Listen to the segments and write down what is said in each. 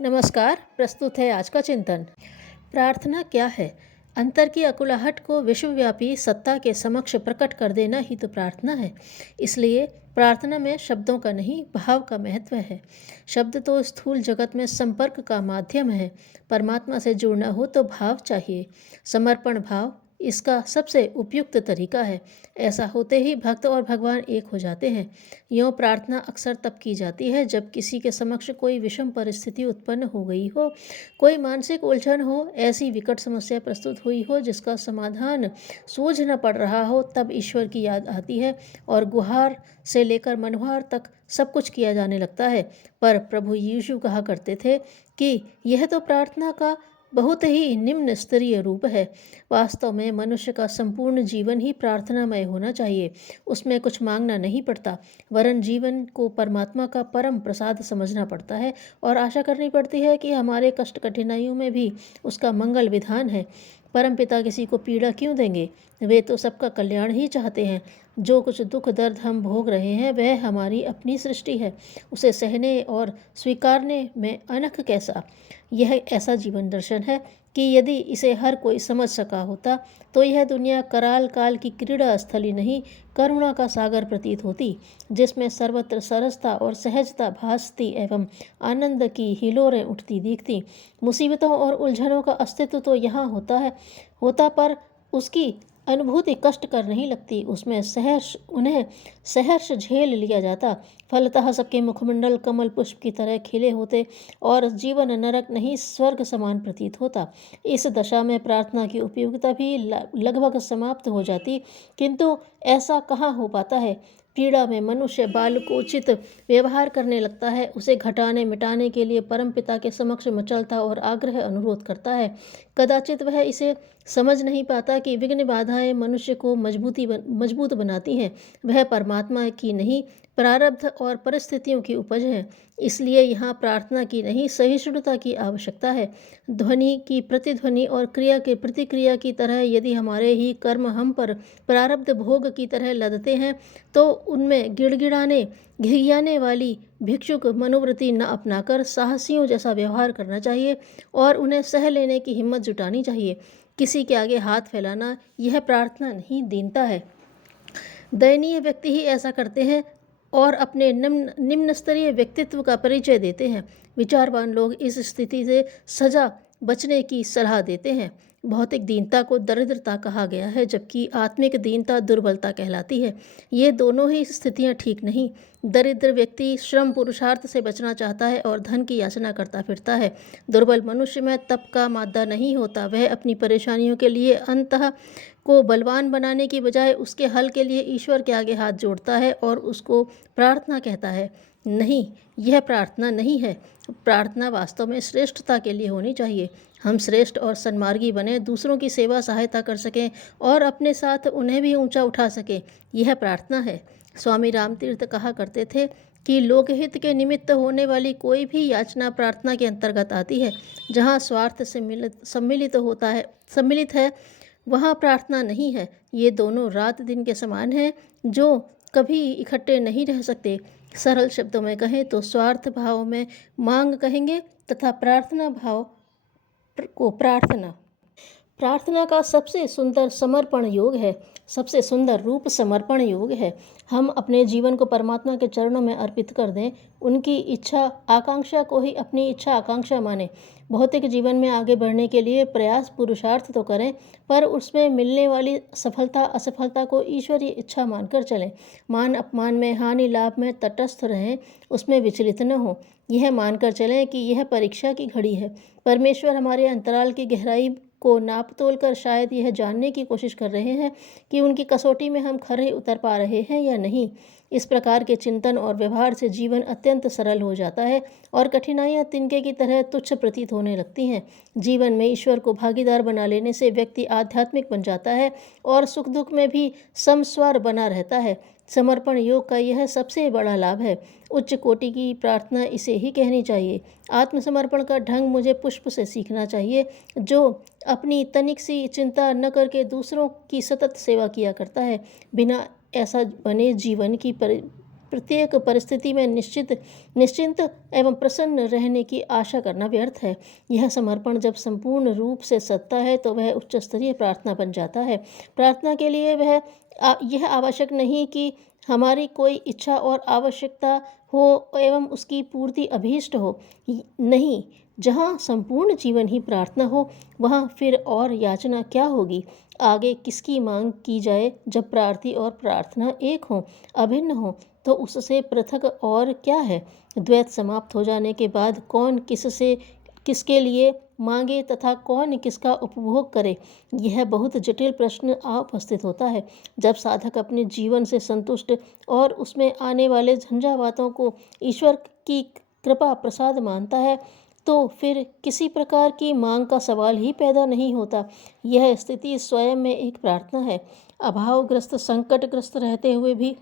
नमस्कार। प्रस्तुत है आज का चिंतन। प्रार्थना क्या है? अंतर की अकुलाहट को विश्वव्यापी सत्ता के समक्ष प्रकट कर देना ही तो प्रार्थना है। इसलिए प्रार्थना में शब्दों का नहीं, भाव का महत्व है। शब्द तो स्थूल जगत में संपर्क का माध्यम है। परमात्मा से जुड़ना हो तो भाव चाहिए। समर्पण भाव इसका सबसे उपयुक्त तरीका है। ऐसा होते ही भक्त और भगवान एक हो जाते हैं। यूँ प्रार्थना अक्सर तब की जाती है जब किसी के समक्ष कोई विषम परिस्थिति उत्पन्न हो गई हो, कोई मानसिक उलझन हो, ऐसी विकट समस्या प्रस्तुत हुई हो जिसका समाधान सूझ न पड़ रहा हो, तब ईश्वर की याद आती है और गुहार से लेकर मनोहार तक सब कुछ किया जाने लगता है। पर प्रभु यीशु कहा करते थे कि यह तो प्रार्थना का बहुत ही निम्न स्तरीय रूप है। वास्तव में मनुष्य का संपूर्ण जीवन ही प्रार्थनामय होना चाहिए। उसमें कुछ मांगना नहीं पड़ता, वरन जीवन को परमात्मा का परम प्रसाद समझना पड़ता है और आशा करनी पड़ती है कि हमारे कष्ट कठिनाइयों में भी उसका मंगल विधान है। परमपिता किसी को पीड़ा क्यों देंगे? वे तो सबका कल्याण ही चाहते हैं। जो कुछ दुख दर्द हम भोग रहे हैं वह हमारी अपनी सृष्टि है। उसे सहने और स्वीकारने में अनख कैसा? यह ऐसा जीवन दर्शन है कि यदि इसे हर कोई समझ सका होता तो यह दुनिया कराल काल की क्रीड़ा स्थली नहीं, करुणा का सागर प्रतीत होती, जिसमें सर्वत्र सरसता और सहजता भासती एवं आनंद की हिलोरें उठती दिखती। मुसीबतों और उलझनों का अस्तित्व तो यहाँ होता पर उसकी अनुभूति कष्टकर नहीं लगती। उसमें उन्हें सहर्ष झेल लिया जाता। फलतः सबके मुखमंडल कमल पुष्प की तरह खिले होते और जीवन नरक नहीं स्वर्ग समान प्रतीत होता। इस दशा में प्रार्थना की उपयोगिता भी लगभग समाप्त हो जाती, किंतु ऐसा कहाँ हो पाता है। पीड़ा में मनुष्य बालकोचित व्यवहार करने लगता है। उसे घटाने मिटाने के लिए परमपिता के समक्ष मचलता और आग्रह अनुरोध करता है। कदाचित वह इसे समझ नहीं पाता कि विघ्न बाधाएं मनुष्य को मजबूत बनाती हैं। वह परमात्मा की नहीं, प्रारब्ध और परिस्थितियों की उपज है। इसलिए यहाँ प्रार्थना की नहीं, सहिष्णुता की आवश्यकता है। ध्वनि की प्रतिध्वनि और क्रिया के प्रतिक्रिया की तरह यदि हमारे ही कर्म हम पर प्रारब्ध भोग की तरह लदते हैं तो उनमें गिड़गिड़ाने घिघियाने वाली भिक्षुक मनोवृत्ति न अपनाकर साहसियों जैसा व्यवहार करना चाहिए और उन्हें सह लेने की हिम्मत जुटानी चाहिए। किसी के आगे हाथ फैलाना यह प्रार्थना नहीं, दीनता है। दयनीय व्यक्ति ही ऐसा करते हैं और अपने निम्न स्तरीय व्यक्तित्व का परिचय देते हैं। विचारवान लोग इस स्थिति से सजा बचने की सलाह देते हैं। भौतिक दीनता को दरिद्रता कहा गया है, जबकि आत्मिक दीनता दुर्बलता कहलाती है। ये दोनों ही स्थितियां ठीक नहीं। दरिद्र व्यक्ति श्रम पुरुषार्थ से बचना चाहता है और धन की याचना करता फिरता है। दुर्बल मनुष्य में तप का मादा नहीं होता। वह अपनी परेशानियों के लिए अंतः को बलवान बनाने की बजाय उसके हल के लिए ईश्वर के आगे हाथ जोड़ता है और उसको प्रार्थना कहता है। नहीं, यह प्रार्थना नहीं है। प्रार्थना वास्तव में श्रेष्ठता के लिए होनी चाहिए। हम श्रेष्ठ और सन्मार्गी बने, दूसरों की सेवा सहायता कर सकें और अपने साथ उन्हें भी ऊंचा उठा सकें, यह प्रार्थना है। स्वामी रामतीर्थ कहा करते थे कि लोकहित के निमित्त होने वाली कोई भी याचना प्रार्थना के अंतर्गत आती है। जहाँ स्वार्थ सम्मिलित है वहाँ प्रार्थना नहीं है। ये दोनों रात दिन के समान हैं, जो कभी इकट्ठे नहीं रह सकते। सरल शब्दों में कहें तो स्वार्थ भाव में मांग कहेंगे तथा प्रार्थना भाव को प्रार्थना। प्रार्थना का सबसे सुंदर समर्पण योग है, सबसे सुंदर रूप समर्पण योग है। हम अपने जीवन को परमात्मा के चरणों में अर्पित कर दें, उनकी इच्छा आकांक्षा को ही अपनी इच्छा आकांक्षा माने। भौतिक जीवन में आगे बढ़ने के लिए प्रयास पुरुषार्थ तो करें, पर उसमें मिलने वाली सफलता असफलता को ईश्वरीय इच्छा मानकर चलें। मान अपमान में, हानि लाभ में तटस्थ रहें, उसमें विचलित न हो। यह मानकर चलें कि यह परीक्षा की घड़ी है। परमेश्वर हमारे अंतराल की गहराई को नाप तोल कर शायद यह जानने की कोशिश कर रहे हैं कि उनकी कसौटी में हम खरे उतर पा रहे हैं या नहीं। इस प्रकार के चिंतन और व्यवहार से जीवन अत्यंत सरल हो जाता है और कठिनाइयाँ तिनके की तरह तुच्छ प्रतीत होने लगती हैं। जीवन में ईश्वर को भागीदार बना लेने से व्यक्ति आध्यात्मिक बन जाता है और सुख दुख में भी समस्वर बना रहता है। समर्पण योग का यह सबसे बड़ा लाभ है। उच्च कोटि की प्रार्थना इसे ही कहनी चाहिए। आत्मसमर्पण का ढंग मुझे पुष्प से सीखना चाहिए, जो अपनी तनिक सी चिंता न करके दूसरों की सतत सेवा किया करता है। बिना ऐसा बने जीवन की प्रत्येक परिस्थिति में निश्चिंत एवं प्रसन्न रहने की आशा करना व्यर्थ है। यह समर्पण जब संपूर्ण रूप से सत्ता है तो वह उच्च स्तरीय प्रार्थना बन जाता है। प्रार्थना के लिए यह आवश्यक नहीं कि हमारी कोई इच्छा और आवश्यकता हो एवं उसकी पूर्ति अभीष्ट हो। नहीं, जहाँ संपूर्ण जीवन ही प्रार्थना हो वहाँ फिर और याचना क्या होगी। आगे किसकी मांग की जाए। जब प्रार्थी और प्रार्थना एक हो, अभिन्न हो, तो उससे पृथक और क्या है। द्वैत समाप्त हो जाने के बाद कौन किसके लिए मांगे तथा कौन किसका उपभोग करे, यह बहुत जटिल प्रश्न उपस्थित होता है। जब साधक अपने जीवन से संतुष्ट और उसमें आने वाले झंझावातों को ईश्वर की कृपा प्रसाद मानता है तो फिर किसी प्रकार की मांग का सवाल ही पैदा नहीं होता। यह स्थिति स्वयं में एक प्रार्थना है। अभावग्रस्त संकटग्रस्त रहते हुए भी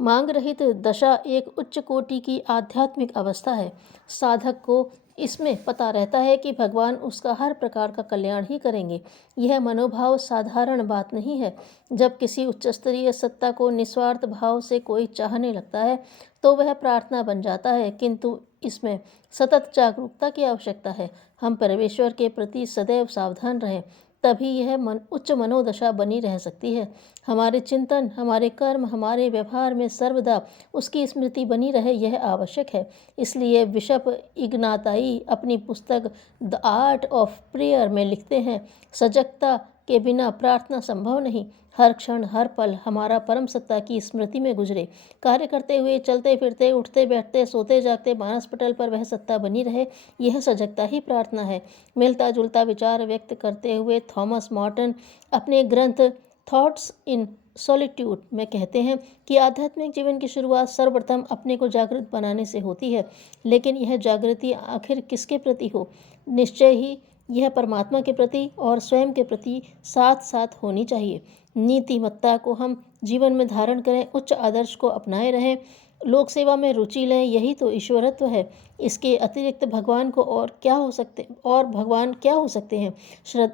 मांग रहित दशा एक उच्च कोटि की आध्यात्मिक अवस्था है। साधक को इसमें पता रहता है कि भगवान उसका हर प्रकार का कल्याण ही करेंगे। यह मनोभाव साधारण बात नहीं है। जब किसी उच्च स्तरीय सत्ता को निस्वार्थ भाव से कोई चाहने लगता है तो वह प्रार्थना बन जाता है, किंतु इसमें सतत जागरूकता की आवश्यकता है। हम परमेश्वर के प्रति सदैव सावधान रहें, तभी यह उच्च मनोदशा बनी रह सकती है। हमारे चिंतन, हमारे कर्म, हमारे व्यवहार में सर्वदा उसकी स्मृति बनी रहे, यह आवश्यक है। इसलिए बिशप इग्नाताई अपनी पुस्तक द आर्ट ऑफ प्रेयर में लिखते हैं, सजगता के बिना प्रार्थना संभव नहीं। हर क्षण हर पल हमारा परम सत्ता की स्मृति में गुजरे। कार्य करते हुए, चलते फिरते, उठते बैठते, सोते जागते मानस पटल पर वह सत्ता बनी रहे, यह सजगता ही प्रार्थना है। मिलता जुलता विचार व्यक्त करते हुए थॉमस मॉर्टन अपने ग्रंथ थॉट्स इन सॉलिट्यूड में कहते हैं कि आध्यात्मिक जीवन की शुरुआत सर्वप्रथम अपने को जागृत बनाने से होती है। लेकिन यह जागृति आखिर किसके प्रति हो? निश्चय ही यह परमात्मा के प्रति और स्वयं के प्रति साथ साथ होनी चाहिए। नीतिमत्ता को हम जीवन में धारण करें, उच्च आदर्श को अपनाए रहें, लोक सेवा में रुचि लें, यही तो ईश्वरत्व है। इसके अतिरिक्त भगवान क्या हो सकते हैं?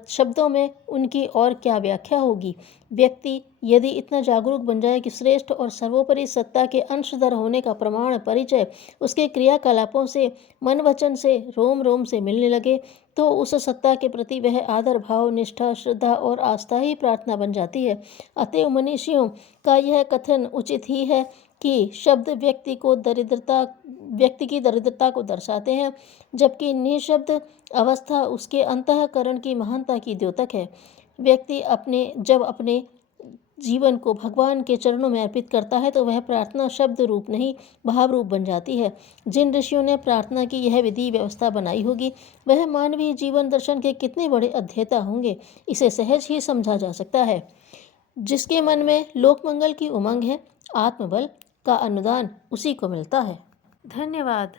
शब्दों में उनकी और क्या व्याख्या होगी। व्यक्ति यदि इतना जागरूक बन जाए कि श्रेष्ठ और सर्वोपरि सत्ता के अंशधर होने का प्रमाण परिचय उसके क्रियाकलापों से, मन वचन से, रोम रोम से मिलने लगे, तो उस सत्ता के प्रति वह आदर भाव, निष्ठा, श्रद्धा और आस्था ही प्रार्थना बन जाती है। अतएव मनीषियों का यह कथन उचित ही है कि शब्द व्यक्ति की दरिद्रता को दर्शाते हैं, जबकि निःशब्द अवस्था उसके अंतःकरण की महानता की द्योतक है। व्यक्ति जब अपने जीवन को भगवान के चरणों में अर्पित करता है तो वह प्रार्थना शब्द रूप नहीं, भाव रूप बन जाती है। जिन ऋषियों ने प्रार्थना की यह विधि व्यवस्था बनाई होगी, वह मानवीय जीवन दर्शन के कितने बड़े अध्येता होंगे, इसे सहज ही समझा जा सकता है। जिसके मन में लोकमंगल की उमंग है, आत्मबल का अनुदान उसी को मिलता है। धन्यवाद।